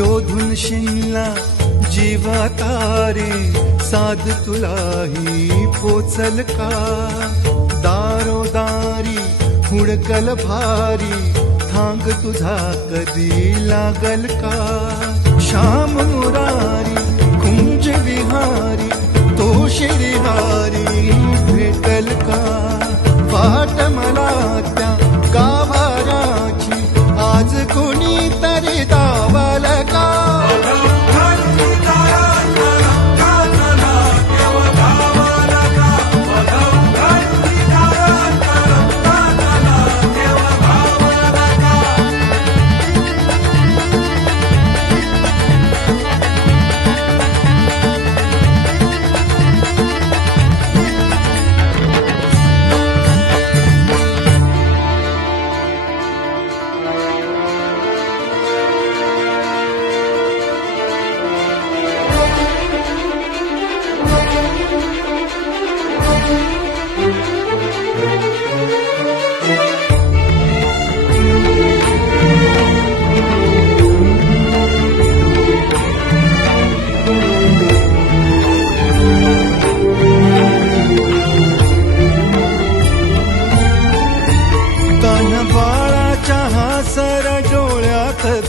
शोधून शिनला जीवा तारे साध तुलाही पोचल का दारोदारी हुडकल भारी थांग तुझा कधी लागल का श्याम मुरारी कुंज विहारी तो शिरिहारी भेटल का वाट मला त्या गाभाराची आज कोणी तरी दावल का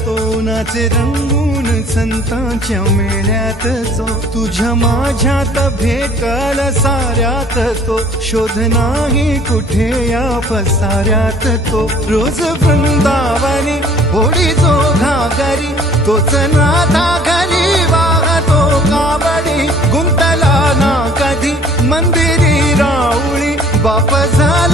तोनाचे रंगून संतांच्या मेळ्यात जो तुझ्या माझ्यात भेटल साऱ्यात तो शोध नाही कुठे या पसाऱ्यात तो रोज वृंदावनी होडी जो घागरी तोच नाथा घरी वाहतो कावडी गुंतला ना कधी मंदिरी राऊळी बाप झाला